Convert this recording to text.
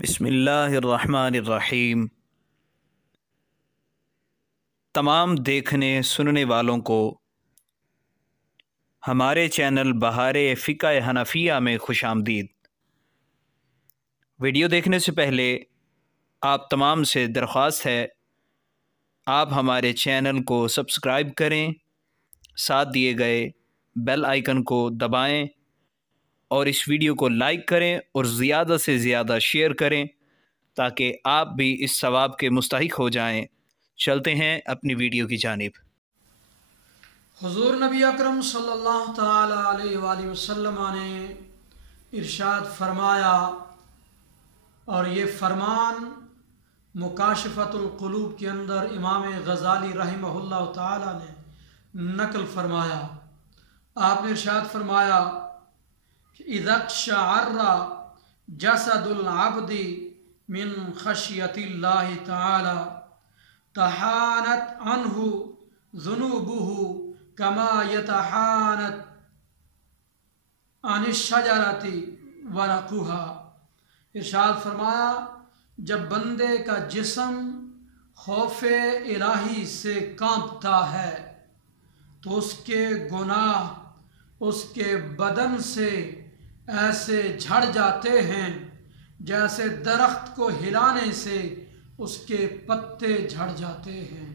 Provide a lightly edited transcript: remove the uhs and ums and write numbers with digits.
بسم اللہ الرحمن الرحیم۔ تمام دیکھنے سننے والوں کو ہمارے چینل بہار فقہ حنفیہ میں خوش آمدید۔ ویڈیو دیکھنے سے پہلے آپ تمام سے درخواست ہے آپ ہمارے چینل کو سبسکرائب کریں، ساتھ دیے گئے بیل آئیکن کو دبائیں اور اس ویڈیو کو لائک کریں اور زیادہ سے زیادہ شیئر کریں تاکہ آپ بھی اس ثواب کے مستحق ہو جائیں۔ چلتے ہیں اپنی ویڈیو کی جانب۔ حضور نبی اکرم صلی اللہ تعالی علیہ وآلہ وسلم نے ارشاد فرمایا، اور یہ فرمان مکاشفۃ القلوب کے اندر امام غزالی رحمہ اللہ تعالی نے نقل فرمایا۔ آپ نے ارشاد فرمایا کہ اذا اقشعر جسد العبد من خشیت اللہ تعالی تحانت عنہ ذنوبہ کما یتحانت عن الشجرۃ ورقها۔ ارشاد فرمایا، جب بندے کا جسم خوف الہی سے کانپتا ہے تو اس کے گناہ اس کے بدن سے ایسے جھڑ جاتے ہیں جیسے درخت کو ہلانے سے اس کے پتے جھڑ جاتے ہیں۔